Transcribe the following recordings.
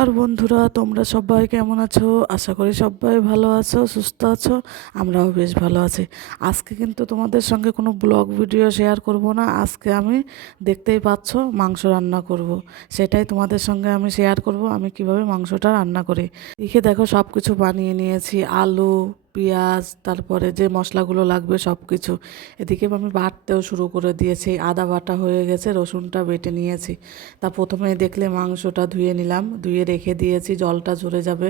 নমস্কার বন্ধুরা, তোমরা সবাই কেমন আছো? আশা করি সবাই ভালো আছো, সুস্থ আছো, আমরাও বেশ ভালো আছি। আজকে কিন্তু তোমাদের সঙ্গে কোনো ব্লগ ভিডিও শেয়ার করব না। আজকে আমি দেখতেই পাচ্ছ মাংস রান্না করব। সেটাই তোমাদের সঙ্গে আমি শেয়ার করব, আমি কীভাবে মাংসটা রান্না করি। দেখে দেখো সব কিছু বানিয়ে নিয়েছি, আলু পেঁয়াজ, তারপরে যে মশলাগুলো লাগবে সব কিছু এদিকে আমি বাটতেও শুরু করে দিয়েছি। আদা বাটা হয়ে গেছে, রসুনটা বেটে নিয়েছি। তা প্রথমে দেখলে মাংসটা ধুয়ে নিলাম, ধুয়ে রেখে দিয়েছি, জলটা ঝরে যাবে।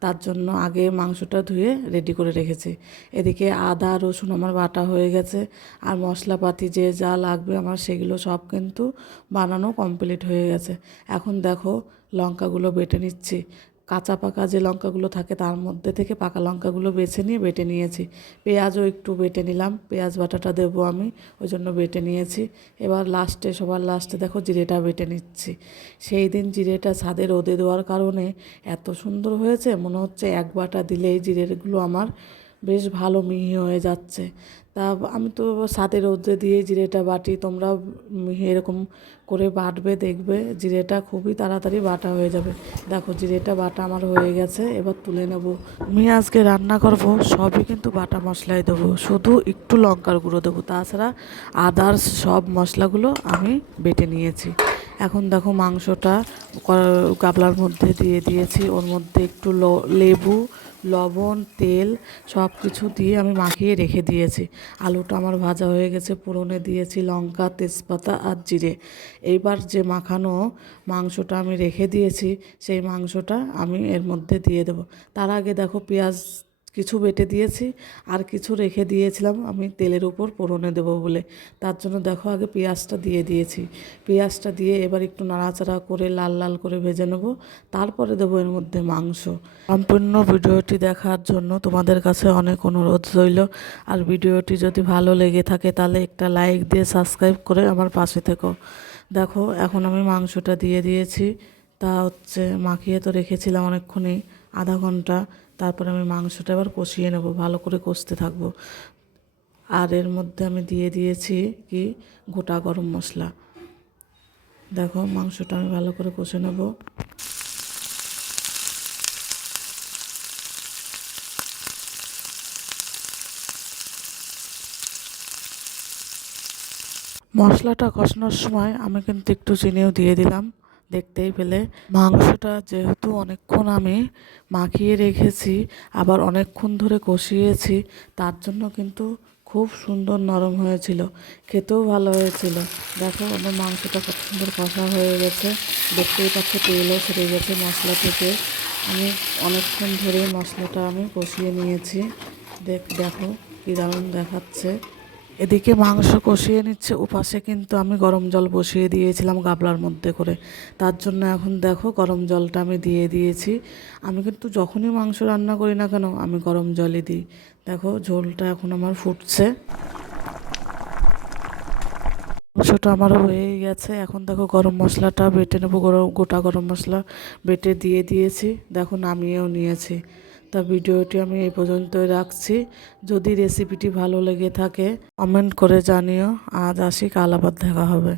তার জন্য আগে মাংসটা ধুয়ে রেডি করে রেখেছি। এদিকে আদা, রসুন আমার বাটা হয়ে গেছে। আর মশলাপাতি যে যা লাগবে আমার সেগুলো সব কিন্তু বানানো কমপ্লিট হয়ে গেছে। এখন দেখো লঙ্কাগুলো বেটে নিচ্ছি। কাঁচা পাকা যে লঙ্কাগুলো থাকে তার মধ্যে থেকে পাকা লঙ্কাগুলো বেছে নিয়ে বেটে নিয়েছি। পেঁয়াজও একটু বেটে নিলাম। পেঁয়াজ বাটাটা দেবো আমি, ওই জন্য বেটে নিয়েছি। এবার লাস্টে সবার লাস্টে দেখো জিরেটা বেটে নিচ্ছি। সেই দিন জিরেটা ছাদে রোদে দেওয়ার কারণে এত সুন্দর হয়েছে, মনে হচ্ছে এক বাটা দিলেই জিরেগুলো আমার বেশ ভালো মিহি হয়ে যাচ্ছে। তা আমি তো সাথে রোদ্রে দিয়ে জিরেটা বাটি তোমরা মিহি এরকম করে বাটবে, দেখবে জিরেটা খুবই তাড়াতাড়ি বাটা হয়ে যাবে। দেখো জিরেটা বাটা আমার হয়ে গেছে, এবার তুলে নেব। আমি আজকে রান্না করব, সবই কিন্তু বাটা মশলাই দেবো, শুধু একটু লঙ্কার গুঁড়ো দেবো, তাছাড়া আদার্স সব মশলাগুলো আমি বেটে নিয়েছি। এখন দেখো মাংসটা গাবলার মধ্যে দিয়ে দিয়েছি, ওর মধ্যে একটু লেবু লবণ, তেল সব কিছু দিয়ে আমি মাখিয়ে রেখে দিয়েছি। আলুটা আমার ভাজা হয়ে গেছে পুরনে দিয়েছি লঙ্কা, তেজপাতা আর জিরে। এইবার যে মাখানো মাংসটা আমি রেখে দিয়েছি, সেই মাংসটা আমি এর মধ্যে দিয়ে দেবো। তার আগে দেখো পেঁয়াজ কিছু বেটে দিয়েছি আর কিছু রেখে দিয়েছিলাম আমি তেলের উপর পোড়নে দেবো বলে। তার জন্য দেখো আগে পেঁয়াজটা দিয়ে দিয়েছি। পেঁয়াজটা দিয়ে এবার একটু নাড়াচাড়া করে লাল লাল করে ভেজে নেব। তারপরে দেবো এর মধ্যে মাংস। সম্পূর্ণ ভিডিওটি দেখার জন্য তোমাদের কাছে অনেক অনুরোধ রইল। আর ভিডিওটি যদি ভালো লেগে থাকে তাহলে একটা লাইক দিয়ে সাবস্ক্রাইব করে আমার পাশে থেকো। দেখো এখন আমি মাংসটা দিয়ে দিয়েছি। তা হচ্ছে মাখিয়ে তো রেখেছিলাম অনেকক্ষণই। আধা ঘণ্টা, তারপরে আমি মাংসটা এবার কষিয়ে নেব, ভালো করে কষতে থাকব। আর এর মধ্যে আমি দিয়ে দিয়েছি কি? গোটা গরম মশলা। দেখো মাংসটা আমি ভালো করে কষে নেব। মশলাটা কষানোর সময় আমি কিন্তু একটু চিনিও দিয়ে দিলাম। দেখতেই পেলে। মাংসটা যেহেতু অনেকক্ষণ আমি মাখিয়ে রেখেছি আবার অনেকক্ষণ ধরে কষিয়েছি তার জন্য কিন্তু খুব সুন্দর নরম হয়েছিল খেতেও ভালো হয়েছিল। দেখো আমার মাংসটা কত সুন্দর কষা হয়ে গেছে দেখতেই পাচ্ছ তেলও ছেড়ে গেছে মশলা থেকে। আমি অনেকক্ষণ ধরে মশলাটা আমি কষিয়ে নিয়েছি। দেখ দেখো কী দারুণ দেখাচ্ছে। এদিকে মাংস কষিয়ে নিচ্ছে ওপাশে কিন্তু আমি গরম জল বসিয়ে দিয়েছিলাম গাবলার মধ্যে করে। তার জন্য এখন দেখো গরম জলটা আমি দিয়ে দিয়েছি। আমি কিন্তু যখনই মাংস রান্না করি না কেন, আমি গরম জলই দিই। দেখো ঝোলটা এখন আমার ফুটছে। মাংসটা আমার হয়ে গেছে। এখন দেখো গরম মশলাটা বেটে নেব গোটা গরম মশলা বেটে দিয়ে দিয়েছি। দেখো নামিয়েও নিয়েছি। তা ভিডিওটি আমি এই পর্যন্তই রাখছি। যদি রেসিপিটি ভালো লেগে থাকে কমেন্ট করে জানিও। আজ আসি কাল আবার দেখা হবে।